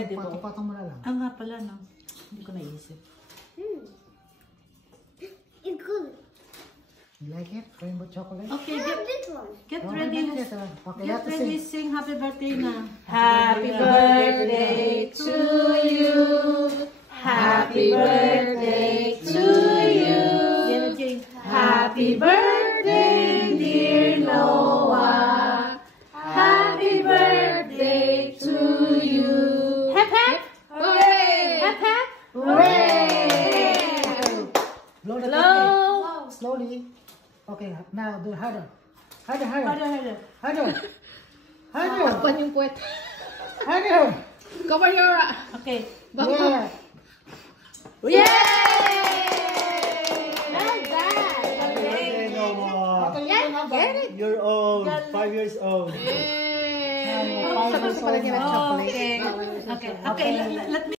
edible. Patong-patong mo na lang. Ah, nga pala, no? Hindi ko naisip. It's good. You like it? Rainbow chocolate? Okay, This one. get Oh, ready. I like it. Okay, you Get have to ready, sing. sing happy birthday na. Happy birthday to you. Happy birthday to you. Happy birthday, dear Noah. Happy birthday to you. Hep hep. Hooray! Hep hep. Hooray! Blow the Blow. cake. Slowly. Okay, now do harder. Harder, harder. Harder, harder. Harder. Harder. Takpan yung puwet. Harder. Cover your... Okay. Yeah. Yay! Well done. Birthday, Noah. Get it. You're old. 5 years old. Yay! Five years old now. Okay. Okay. Okay. Let me